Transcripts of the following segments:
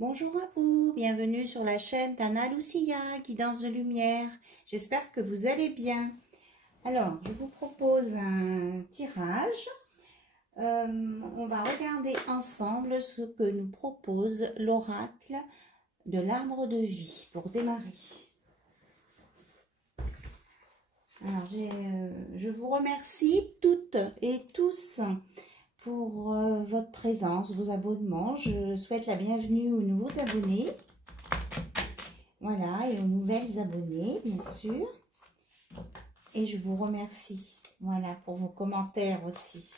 Bonjour à vous, bienvenue sur la chaîne d'Anna Lucia, Guidance de Lumière. J'espère que vous allez bien. Alors, je vous propose un tirage. On va regarder ensemble ce que nous propose l'oracle de l'arbre de vie pour démarrer. Alors, je vous remercie toutes et tous pour votre présence, vos abonnements. Je souhaite la bienvenue aux nouveaux abonnés. Voilà, et aux nouvelles abonnées, bien sûr. Et je vous remercie, voilà, pour vos commentaires aussi.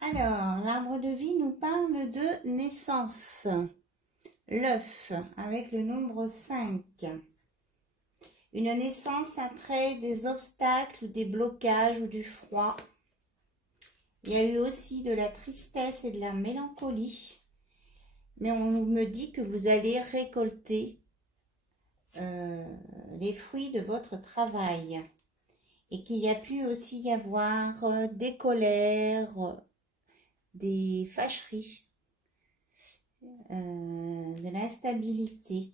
Alors, l'arbre de vie nous parle de naissance. L'œuf, avec le nombre 5. Une naissance après des obstacles, ou des blocages ou du froid. Il y a eu aussi de la tristesse et de la mélancolie. Mais on me dit que vous allez récolter les fruits de votre travail. Et qu'il y a pu aussi y avoir des colères, des fâcheries, de l'instabilité.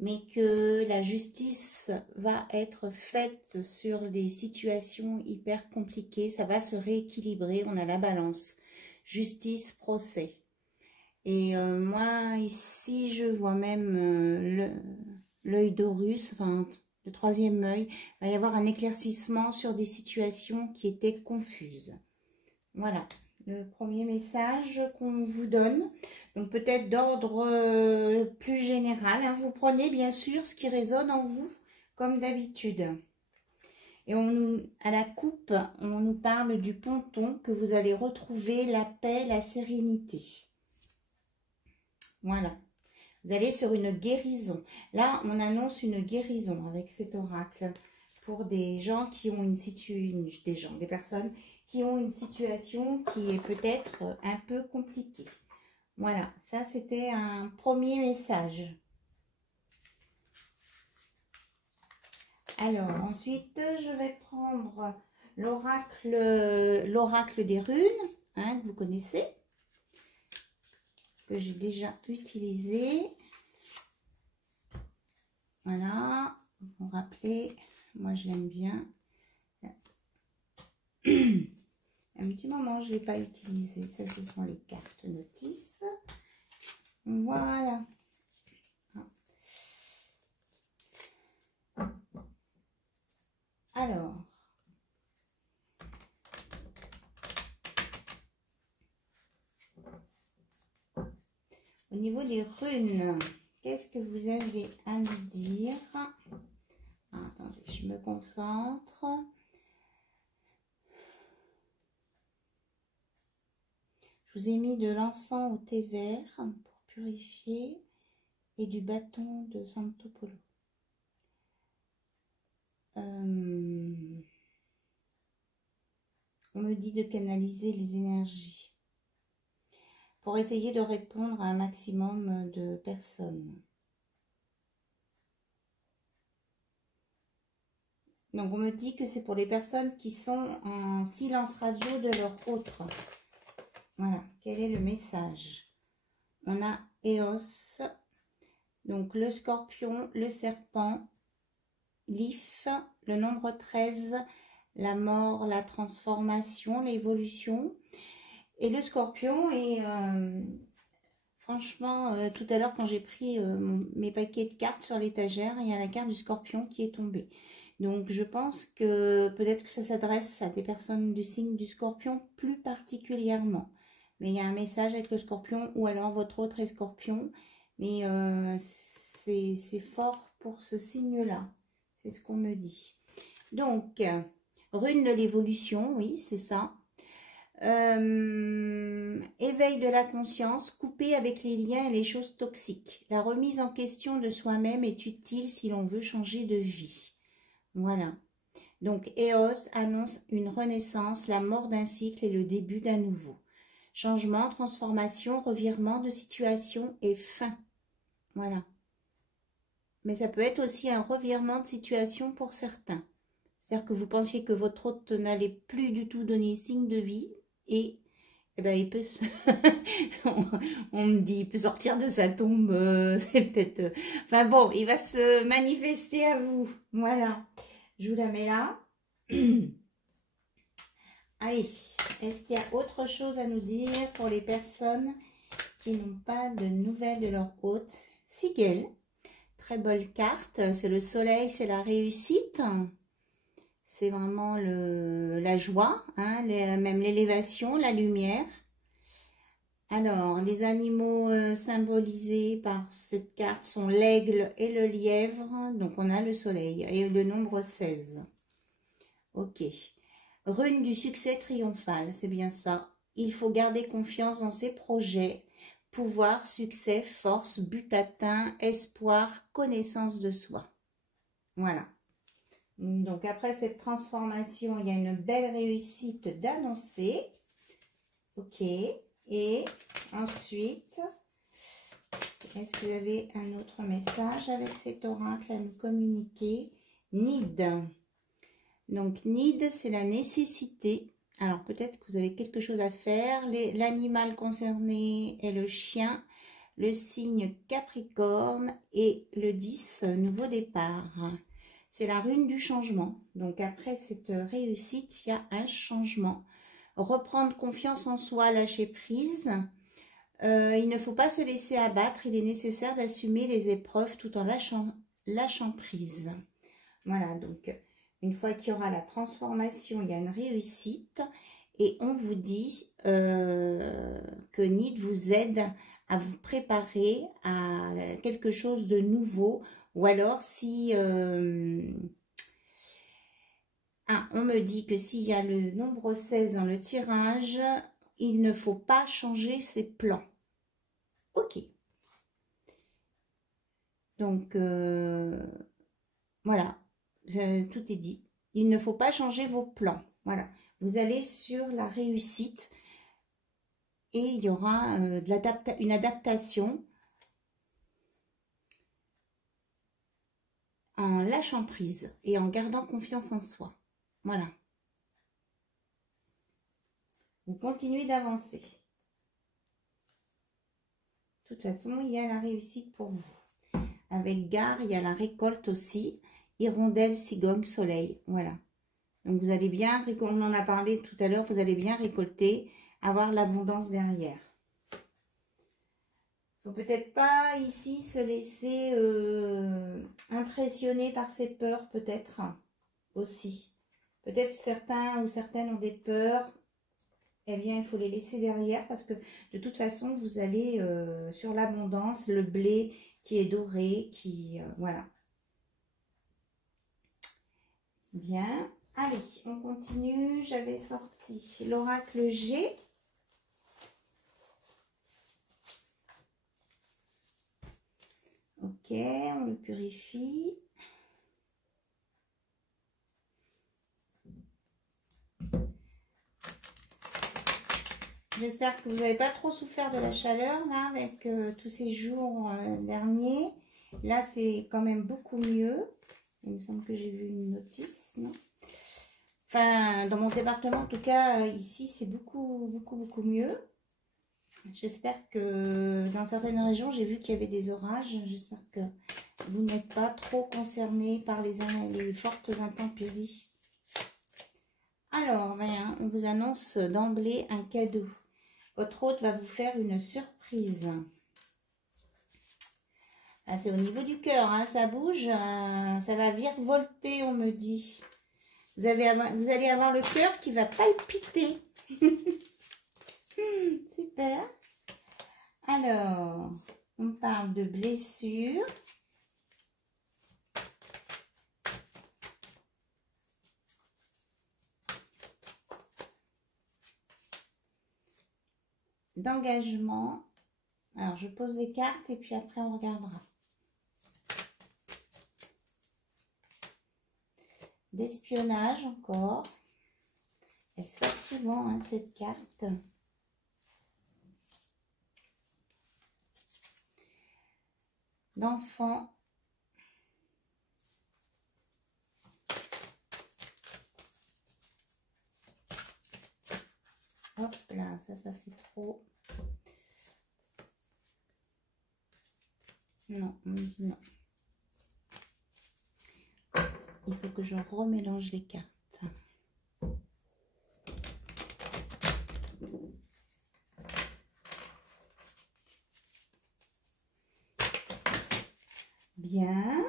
Mais que la justice va être faite sur les situations hyper compliquées. Ça va se rééquilibrer. On a la balance. Justice, procès. Et moi, ici, je vois même l'œil d'Horus, enfin, le troisième œil. Il va y avoir un éclaircissement sur des situations qui étaient confuses. Voilà. Le premier message qu'on vous donne, donc peut-être d'ordre plus général, hein. Vous prenez bien sûr ce qui résonne en vous, comme d'habitude. Et à la coupe, on nous parle du ponton, que vous allez retrouver la paix, la sérénité. Voilà. Vous allez sur une guérison. Là, on annonce une guérison avec cet oracle pour des gens qui ont des personnes qui ont une situation qui est peut-être un peu compliquée. Voilà, ça c'était un premier message. Alors, ensuite, je vais prendre l'oracle des runes, hein, que vous connaissez, que j'ai déjà utilisé. Voilà, vous vous rappelez, moi je l'aime bien. Un petit moment, je ne l'ai pas utilisé. Ça, ce sont les cartes notices. Voilà. Alors. Au niveau des runes, qu'est-ce que vous avez à nous dire? Attendez, je me concentre. Je vous ai mis de l'encens au thé vert pour purifier et du bâton de Santo Polo. On me dit de canaliser les énergies pour essayer de répondre à un maximum de personnes. Donc on me dit que c'est pour les personnes qui sont en silence radio de leur autre. Voilà, quel est le message? On a Eos, donc le scorpion, le serpent, l'if, le nombre 13, la mort, la transformation, l'évolution. Et le scorpion, et franchement, tout à l'heure quand j'ai pris mes paquets de cartes sur l'étagère, il y a la carte du scorpion qui est tombée. Donc je pense que peut-être que ça s'adresse à des personnes du signe du scorpion plus particulièrement. Mais il y a un message avec le scorpion ou alors votre autre est scorpion. Mais c'est fort pour ce signe-là. C'est ce qu'on me dit. Donc, rune de l'évolution, oui, c'est ça. Éveil de la conscience, couper avec les liens et les choses toxiques. La remise en question de soi-même est utile si l'on veut changer de vie. Voilà. Donc, Eos annonce une renaissance, la mort d'un cycle et le début d'un nouveau. Changement, transformation, revirement de situation et fin. Voilà. Mais ça peut être aussi un revirement de situation pour certains. C'est-à-dire que vous pensiez que votre hôte n'allait plus du tout donner signe de vie et eh ben, il peut on me dit, il peut sortir de sa tombe, c'est peut-être... Enfin bon, il va se manifester à vous. Voilà. Je vous la mets là. Allez, est-ce qu'il y a autre chose à nous dire pour les personnes qui n'ont pas de nouvelles de leur hôte? Sigel, très belle carte. C'est le soleil, c'est la réussite. C'est vraiment la joie, hein, même l'élévation, la lumière. Alors, les animaux symbolisés par cette carte sont l'aigle et le lièvre. Donc, on a le soleil et le nombre 16. Ok. Rune du succès triomphal, c'est bien ça. Il faut garder confiance dans ses projets. Pouvoir, succès, force, but atteint, espoir, connaissance de soi. Voilà. Donc, après cette transformation, il y a une belle réussite d'annoncer. Ok. Et ensuite, est-ce que vous avez un autre message avec cet oracle à nous communiquer? Need. Donc, need, c'est la nécessité. Alors, peut-être que vous avez quelque chose à faire. L'animal concerné est le chien, le signe Capricorne et le 10, nouveau départ. C'est la rune du changement. Donc, après cette réussite, il y a un changement. Reprendre confiance en soi, lâcher prise. Il ne faut pas se laisser abattre. Il est nécessaire d'assumer les épreuves tout en lâchant prise. Voilà, donc une fois qu'il y aura la transformation, il y a une réussite. Et on vous dit que Nid vous aide à vous préparer à quelque chose de nouveau. Ou alors si... on me dit que s'il y a le nombre 16 dans le tirage, il ne faut pas changer ses plans. Ok. Donc, voilà, tout est dit. Il ne faut pas changer vos plans. Voilà, vous allez sur la réussite et il y aura une adaptation en lâchant prise et en gardant confiance en soi. Voilà. Vous continuez d'avancer. De toute façon, il y a la réussite pour vous. Avec Gare, il y a la récolte aussi. Hirondelle, cigogne, soleil. Voilà. Donc, vous allez bien, on en a parlé tout à l'heure, vous allez bien récolter, avoir l'abondance derrière. Il ne faut peut-être pas ici se laisser impressionner par ses peurs, peut-être aussi. Peut-être certains ou certaines ont des peurs. Eh bien, il faut les laisser derrière parce que de toute façon, vous allez sur l'abondance, le blé qui est doré, voilà. Bien. Allez, on continue. J'avais sorti l'oracle G. Ok, on le purifie. J'espère que vous n'avez pas trop souffert de la chaleur là avec tous ces jours derniers. Là, c'est quand même beaucoup mieux. Il me semble que j'ai vu une notice, non? Enfin, dans mon département, en tout cas, ici, c'est beaucoup mieux. J'espère que dans certaines régions, j'ai vu qu'il y avait des orages. J'espère que vous n'êtes pas trop concernés par les fortes intempéries. Alors, bien, on vous annonce d'emblée un cadeau. Votre hôte va vous faire une surprise. Ah, c'est au niveau du cœur, hein, ça bouge, ça va virevolter, on me dit. Vous allez avoir le cœur qui va palpiter. Super. Alors, on parle de blessures. D'engagement. Alors, je pose les cartes et puis après, on regardera. D'espionnage encore. Elle sort souvent, hein, cette carte. D'enfant. Hop là, ça fait trop. Non, on me dit non. Il faut que je remélange les cartes. Bien.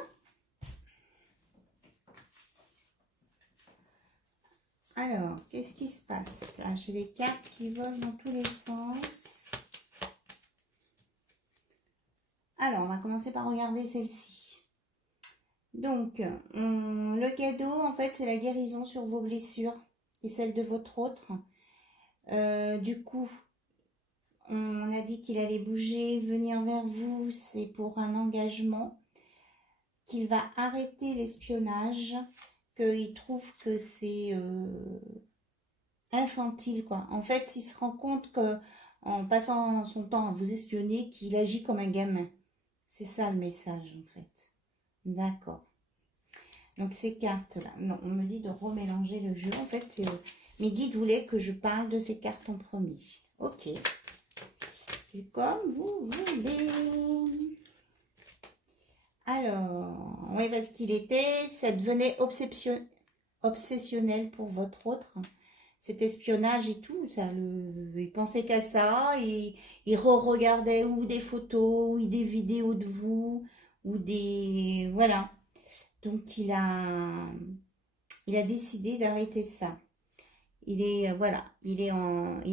Alors, qu'est-ce qui se passe? Là, j'ai les cartes qui volent dans tous les sens. Alors, on va commencer par regarder celle-ci. Donc, le cadeau, en fait, c'est la guérison sur vos blessures et celle de votre autre. Du coup, on a dit qu'il allait bouger, venir vers vous. C'est pour un engagement, qu'il va arrêter l'espionnage, qu'il trouve que c'est infantile, quoi. En fait, il se rend compte que en passant son temps à vous espionner, qu'il agit comme un gamin. C'est ça le message, en fait. D'accord. Donc, ces cartes-là, non, on me dit de remélanger le jeu. En fait, mes guides voulaient que je parle de ces cartes en premier. Ok. C'est comme vous voulez. Alors, oui, parce ça devenait obsessionnel pour votre autre. Cet espionnage et tout, il pensait qu'à ça, il re-regardait ou des photos, ou des vidéos de vous, ou des... Voilà. Donc, il a décidé d'arrêter ça. Voilà, il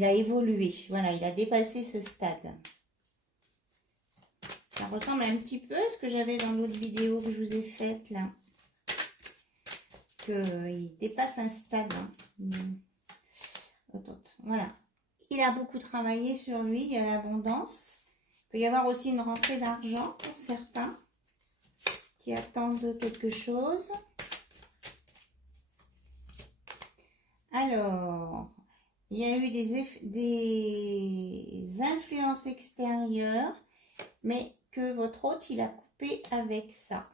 a évolué. Voilà, il a dépassé ce stade. Ça ressemble un petit peu à ce que j'avais dans l'autre vidéo que je vous ai faite, là. Il dépasse un stade. Voilà. Il a beaucoup travaillé sur lui, il y a l'abondance. Il peut y avoir aussi une rentrée d'argent pour certains qui attendent quelque chose. Alors, il y a eu des influences extérieures, mais que votre hôte, il a coupé avec ça.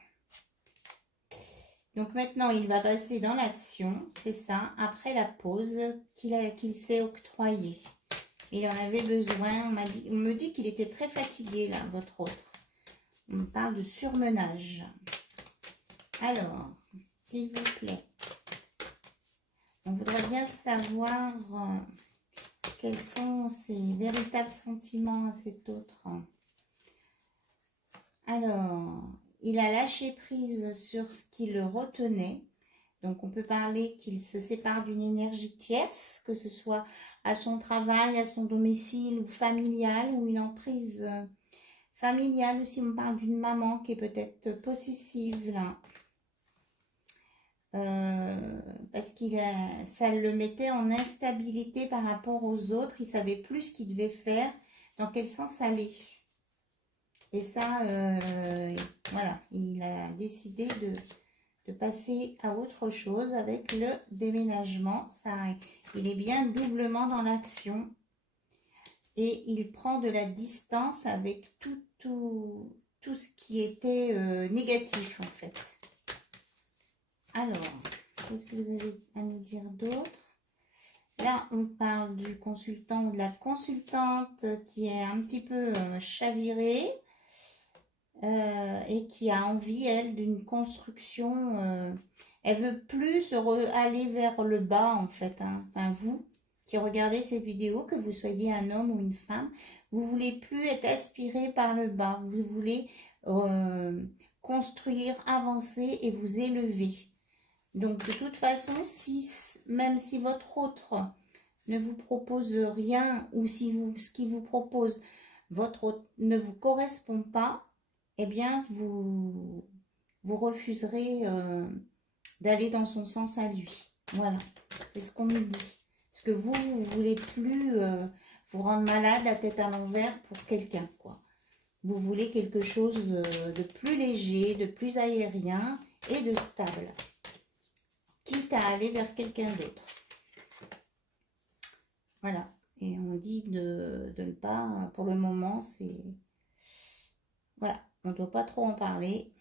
Donc maintenant, il va passer dans l'action, c'est ça, après la pause qu'il s'est octroyée. Il en avait besoin, on me dit qu'il était très fatigué, là, votre autre. On parle de surmenage. Alors, s'il vous plaît, on voudrait bien savoir quels sont ses véritables sentiments à cet autre. Alors, il a lâché prise sur ce qui le retenait. Donc, on peut parler qu'il se sépare d'une énergie tierce, que ce soit à son travail, à son domicile ou familial, ou une emprise familiale aussi. On parle d'une maman qui est peut-être possessive, là. Parce ça le mettait en instabilité par rapport aux autres. Il savait plus ce qu'il devait faire, dans quel sens aller. Et ça, voilà, il a décidé de passer à autre chose avec le déménagement. Il est bien doublement dans l'action. Et il prend de la distance avec tout ce qui était négatif, en fait. Alors, qu'est-ce que vous avez à nous dire d'autre? Là, on parle du consultant ou de la consultante qui est un petit peu chavirée et qui a envie, elle, d'une construction. Elle veut plus aller vers le bas, en fait. Hein. Enfin, vous qui regardez cette vidéo, que vous soyez un homme ou une femme, vous voulez plus être aspiré par le bas. Vous voulez construire, avancer et vous élever. Donc, de toute façon, même si votre autre ne vous propose rien ou si ce qu'il vous propose votre autre ne vous correspond pas, eh bien, vous refuserez d'aller dans son sens à lui. Voilà, c'est ce qu'on me dit. Parce que vous ne voulez plus vous rendre malade, la tête à l'envers pour quelqu'un, quoi. Vous voulez quelque chose de plus léger, de plus aérien et de stable. Quitte à aller vers quelqu'un d'autre. Voilà. Et on dit de ne pas, pour le moment, c'est... Voilà, on ne doit pas trop en parler.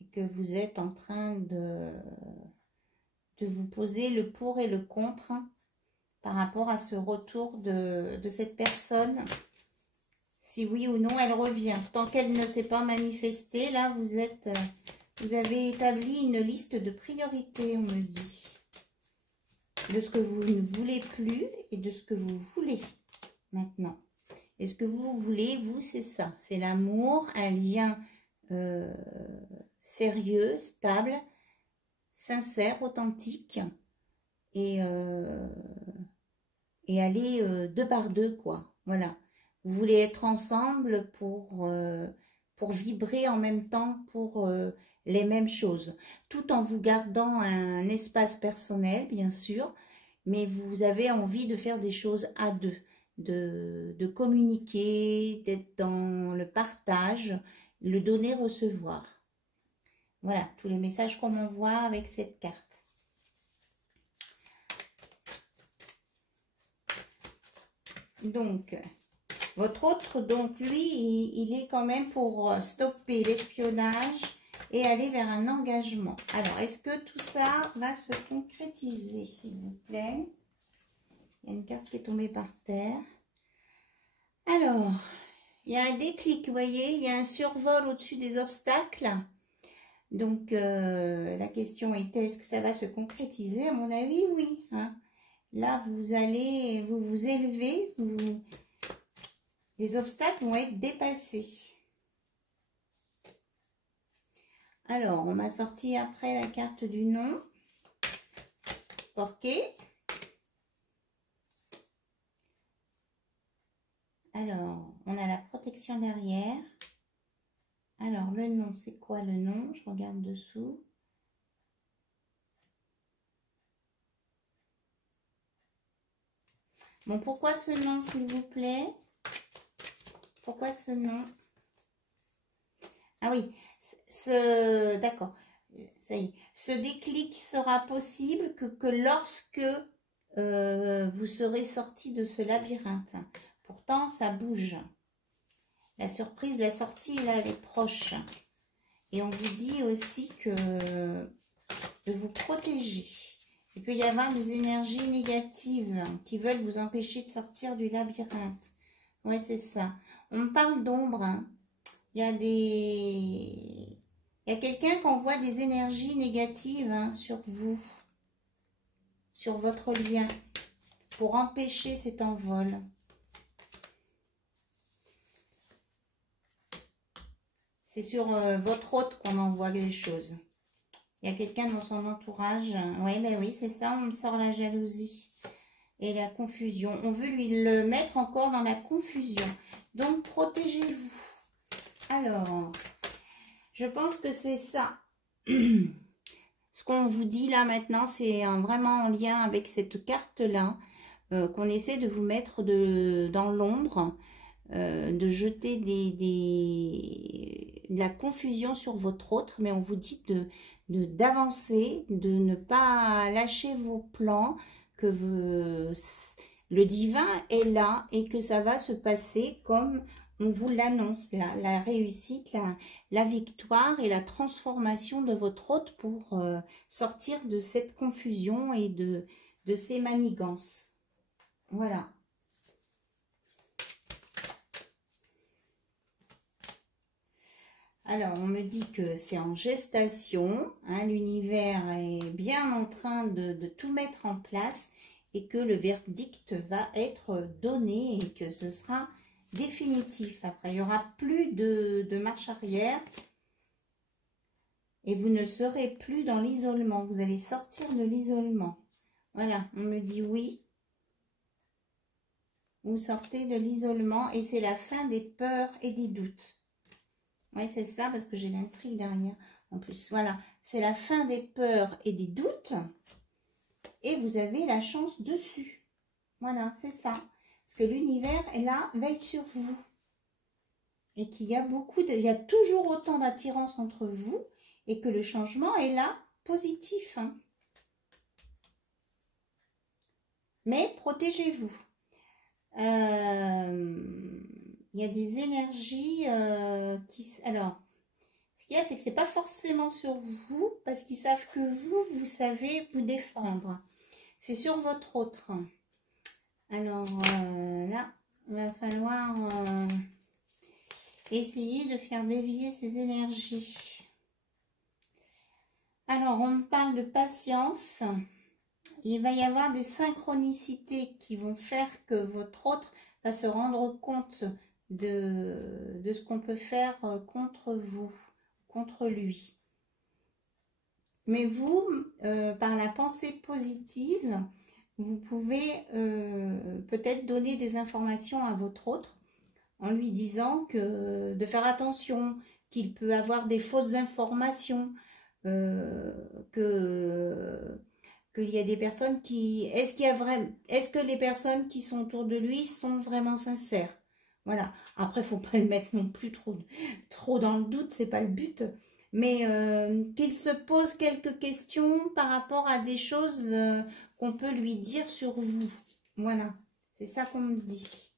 Et que vous êtes en train de vous poser le pour et le contre par rapport à ce retour de cette personne. Si oui ou non elle revient. Tant qu'elle ne s'est pas manifestée, là vous avez établi une liste de priorités, on me dit. De ce que vous ne voulez plus et de ce que vous voulez maintenant. Et ce que vous voulez, vous, c'est ça. C'est l'amour, un lien sérieux, stable, sincère, authentique. Et aller deux par deux, quoi. Voilà. Vous voulez être ensemble pour vibrer en même temps pour les mêmes choses. Tout en vous gardant un espace personnel, bien sûr. Mais vous avez envie de faire des choses à deux. De communiquer, d'être dans le partage, le donner-recevoir. Voilà, tous les messages qu'on m'envoie avec cette carte. Donc, votre autre, donc lui, il est quand même pour stopper l'espionnage et aller vers un engagement. Alors, est-ce que tout ça va se concrétiser, s'il vous plaît? Il y a une carte qui est tombée par terre. Alors, il y a un déclic, vous voyez, il y a un survol au-dessus des obstacles. Donc, la question était, est-ce que ça va se concrétiser? À mon avis, oui. Hein. Là, vous allez vous élever, les obstacles vont être dépassés. Alors, on m'a sorti après la carte du nom. Porqué. Alors, on a la protection derrière. Alors, le nom, c'est quoi le nom? Je regarde dessous. Bon, pourquoi ce nom, s'il vous plaît? Pourquoi ce nom? Ah oui, d'accord, ça y est. Ce déclic sera possible que lorsque vous serez sorti de ce labyrinthe. Pourtant, ça bouge. La surprise, la sortie, là, elle est proche. Et on vous dit aussi que de vous protéger. Il peut y avoir des énergies négatives qui veulent vous empêcher de sortir du labyrinthe. Oui, c'est ça. On me parle d'ombre. Hein. Il y a quelqu'un qui envoie des énergies négatives hein, sur vous, sur votre lien, pour empêcher cet envol. C'est sur votre hôte qu'on envoie des choses. Il y a quelqu'un dans son entourage. Oui, ben oui, c'est ça, on me sort la jalousie et la confusion. On veut lui le mettre encore dans la confusion. Donc, protégez-vous. Alors, je pense que c'est ça. Ce qu'on vous dit là maintenant, c'est vraiment en lien avec cette carte-là qu'on essaie de vous mettre dans l'ombre, de jeter de la confusion sur votre autre, mais on vous dit d'avancer, de ne pas lâcher vos plans, que le divin est là et que ça va se passer comme on vous l'annonce, la réussite, la victoire et la transformation de votre hôte pour sortir de cette confusion et de ces manigances. Voilà. Alors, on me dit que c'est en gestation, hein, l'univers est bien en train de tout mettre en place et que le verdict va être donné et que ce sera définitif. Après, il n'y aura plus de marche arrière et vous ne serez plus dans l'isolement. Vous allez sortir de l'isolement. Voilà, on me dit oui. Vous sortez de l'isolement et c'est la fin des peurs et des doutes. Oui, c'est ça, parce que j'ai l'intrigue derrière. En plus, voilà, c'est la fin des peurs et des doutes. Et vous avez la chance dessus. Voilà, c'est ça. Parce que l'univers est là, veille sur vous. Et qu'il y a il y a toujours autant d'attirance entre vous. Et que le changement est là, positif. Hein. Mais protégez-vous. Il y a des énergies alors, ce qu'il y a, c'est que c'est pas forcément sur vous, parce qu'ils savent que vous savez vous défendre. C'est sur votre autre. Alors là, il va falloir essayer de faire dévier ces énergies. Alors, on me parle de patience. Il va y avoir des synchronicités qui vont faire que votre autre va se rendre compte de ce qu'on peut faire contre vous, contre lui. Mais vous, par la pensée positive, vous pouvez peut-être donner des informations à votre autre en lui disant de faire attention, qu'il peut avoir des fausses informations, qu'il y a des personnes qui... Est-ce que les personnes qui sont autour de lui sont vraiment sincères? Voilà. Après, il ne faut pas le mettre non plus trop dans le doute, c'est pas le but. Mais qu'il se pose quelques questions par rapport à des choses qu'on peut lui dire sur vous. Voilà. C'est ça qu'on me dit.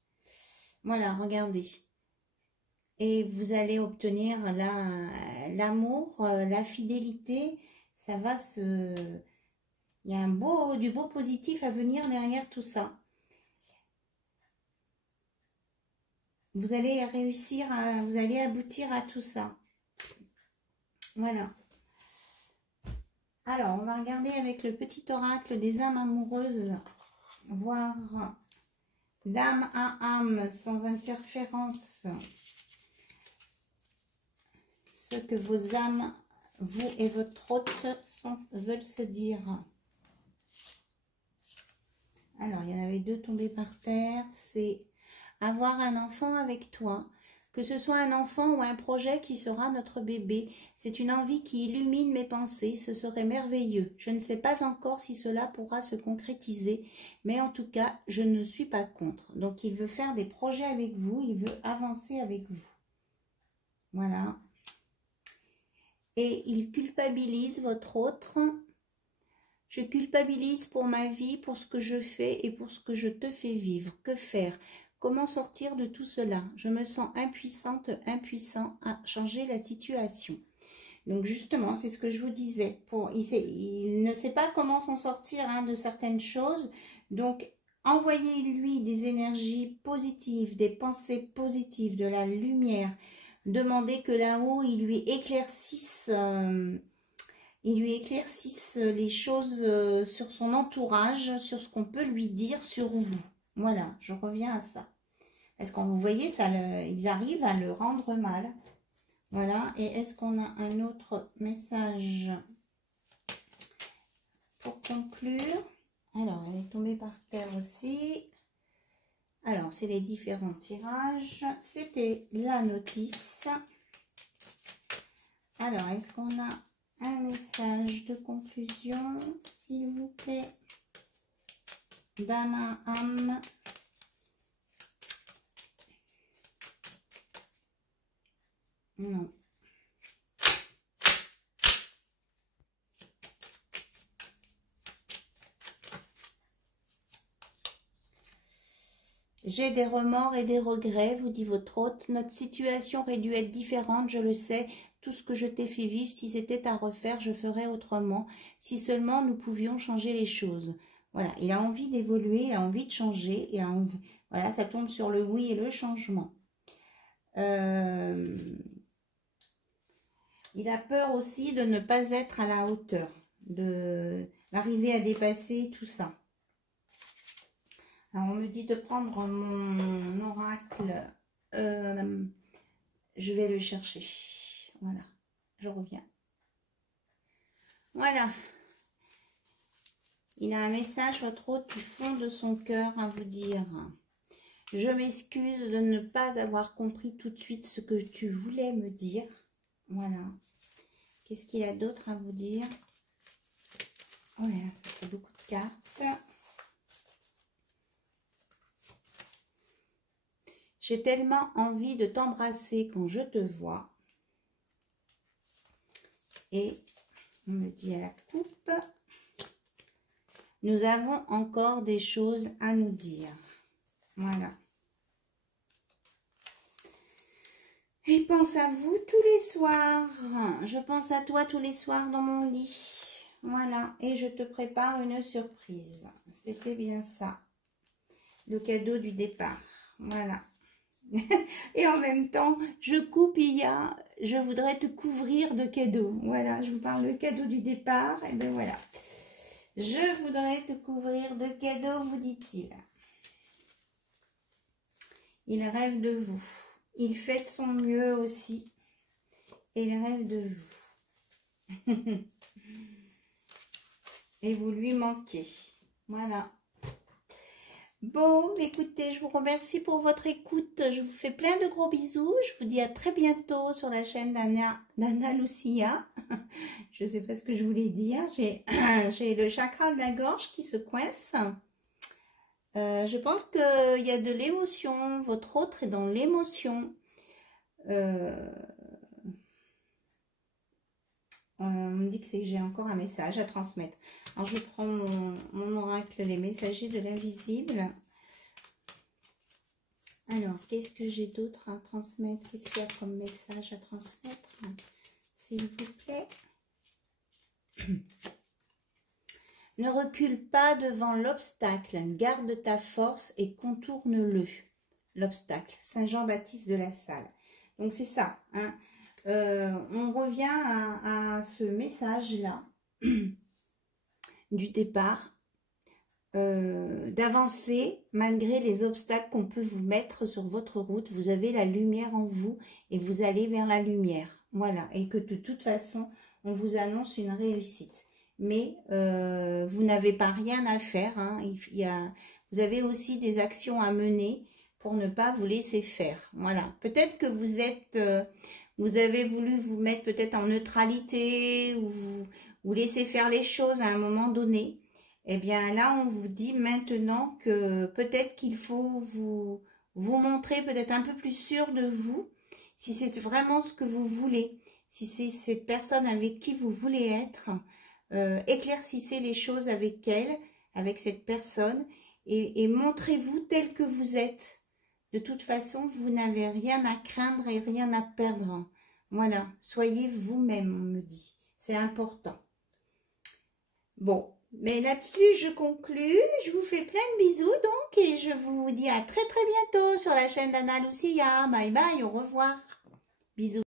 Voilà, regardez. Et vous allez obtenir l'amour, la fidélité. Ça va se... Il y a du beau positif à venir derrière tout ça. Vous allez réussir, vous allez aboutir à tout ça. Voilà. Alors, on va regarder avec le petit oracle des âmes amoureuses, voir d'âme à âme, sans interférence, ce que vos âmes, vous et votre hôte, veulent se dire. Alors, il y en avait deux tombés par terre. C'est avoir un enfant avec toi. Que ce soit un enfant ou un projet qui sera notre bébé. C'est une envie qui illumine mes pensées. Ce serait merveilleux. Je ne sais pas encore si cela pourra se concrétiser. Mais en tout cas, je ne suis pas contre. Donc, il veut faire des projets avec vous. Il veut avancer avec vous. Voilà. Et il culpabilise votre autre. Je culpabilise pour ma vie, pour ce que je fais et pour ce que je te fais vivre. Que faire? Comment sortir de tout cela? Je me sens impuissante, impuissant à changer la situation. Donc justement, c'est ce que je vous disais. Il ne sait pas comment s'en sortir de certaines choses. Donc, envoyez-lui des énergies positives, des pensées positives, de la lumière. Demandez que là-haut, il lui éclaircisse... les choses sur son entourage, sur ce qu'on peut lui dire sur vous. Voilà, je reviens à ça. Est-ce qu'on vous voyez, ils arrivent à le rendre mal. Voilà, et est-ce qu'on a un autre message pour conclure? Alors, elle est tombée par terre aussi. Alors, c'est les différents tirages. C'était la notice. Alors, est-ce qu'on a un message de conclusion, s'il vous plaît, d'âme à âme? Non. J'ai des remords et des regrets, vous dit votre hôte. Notre situation aurait dû être différente, je le sais. Tout ce que je t'ai fait vivre, si c'était à refaire, je ferais autrement. Si seulement nous pouvions changer les choses. Voilà, il a envie d'évoluer, il a envie de changer. Voilà, ça tombe sur le oui et le changement. Il a peur aussi de ne pas être à la hauteur, d'arriver à dépasser tout ça. Alors, on me dit de prendre mon oracle. Je vais le chercher. Voilà, je reviens. Voilà. Il a un message, votre hôte, du fond de son cœur à vous dire. Je m'excuse de ne pas avoir compris tout de suite ce que tu voulais me dire. Voilà. Qu'est-ce qu'il y a d'autre à vous dire? Voilà, ça fait beaucoup de cartes. J'ai tellement envie de t'embrasser quand je te vois. Et on me dit à la coupe, nous avons encore des choses à nous dire. Voilà. Et pense à vous tous les soirs. Je pense à toi tous les soirs dans mon lit. Voilà. Et je te prépare une surprise. C'était bien ça. Le cadeau du départ. Voilà. Et en même temps, je coupe, je voudrais te couvrir de cadeaux. Voilà, je vous parle le cadeau du départ. Et bien voilà. Je voudrais te couvrir de cadeaux, vous dit-il. Il rêve de vous. Il fait de son mieux aussi. Et il rêve de vous. Et vous lui manquez. Voilà. Bon, écoutez, je vous remercie pour votre écoute. Je vous fais plein de gros bisous. Je vous dis à très bientôt sur la chaîne d'Anna Lucia. Je ne sais pas ce que je voulais dire. J'ai le chakra de la gorge qui se coince. Je pense qu'il y a de l'émotion. Votre autre est dans l'émotion. On me dit que j'ai encore un message à transmettre. Alors, je prends mon oracle, les messagers de l'invisible. Alors, qu'est-ce que j'ai d'autre à transmettre? Qu'est-ce qu'il y a comme message à transmettre? S'il vous plaît. Ne recule pas devant l'obstacle. Garde ta force et contourne-le. L'obstacle. Saint Jean-Baptiste de la Salle. Donc, c'est ça. Hein. On revient à ce message-là du départ, d'avancer malgré les obstacles qu'on peut vous mettre sur votre route. Vous avez la lumière en vous et vous allez vers la lumière. Voilà, et que de toute façon, on vous annonce une réussite. Mais vous n'avez pas rien à faire. Hein. Vous avez aussi des actions à mener pour ne pas vous laisser faire. Voilà, peut-être que vous êtes... vous avez voulu vous mettre peut-être en neutralité ou vous laisser faire les choses à un moment donné. Eh bien là, on vous dit maintenant que peut-être qu'il faut vous montrer peut-être un peu plus sûr de vous, si c'est vraiment ce que vous voulez, si c'est cette personne avec qui vous voulez être, éclaircissez les choses avec elle, avec cette personne, et montrez-vous tel que vous êtes. De toute façon, vous n'avez rien à craindre et rien à perdre. Voilà, soyez vous-même, on me dit. C'est important. Bon, mais là-dessus, je conclus. Je vous fais plein de bisous, donc, et je vous dis à très très bientôt sur la chaîne d'Anna Lucia. Bye bye, au revoir. Bisous.